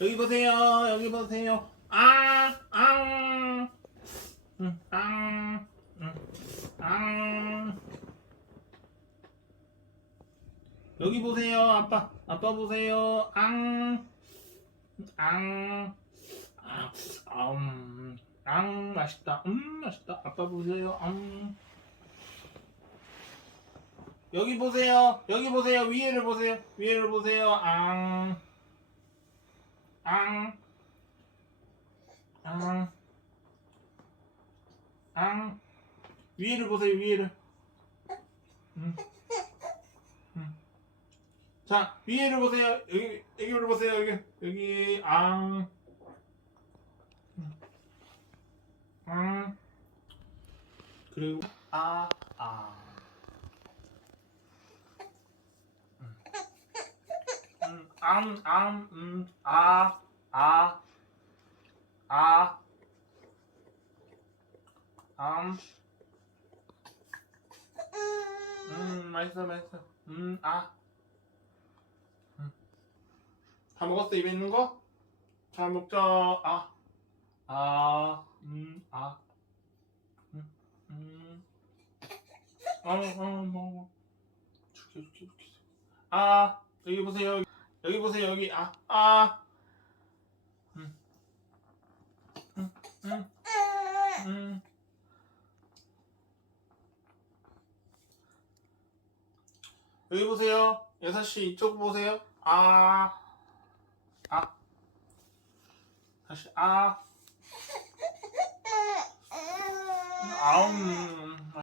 여기 보세요. 여기 보세요. 아, 아, 음, 아, 음, 아. 여기 보세요. 아빠, 아빠 보세요. 앙, 앙, 아, 아, 음, 앙, 맛있다. 음, 맛있다. 아빠 보세요. 음. 여기 보세요. 여기 보세요. 위에를 보세요. 위에를 보세요. 앙. 앙. 앙. 앙. 위에를 보세요. 위에를. 음. 음. 자, 위에를 보세요. 여기 여기를 보세요. 여기 여기 앙. 음. 앙. 그리고 아 아. 음, 암, 암, 음, 아, 아, 아, 암, 음, 맛있어, 맛있어, 음, 아, 음. 다 먹었어, 입에 있는 거? 잘 먹자, 아, 아, 음, 아, 음, 음, 아, 아, 먹어, 줄게, 줄게, 줄게, 아, 여기 보세요, 여기 보세요 여기 아 아. 음. 음. 음. 음. 여기 보세요. 여섯 시 이쪽 보세요. 아. 아. 다시 아. 아음.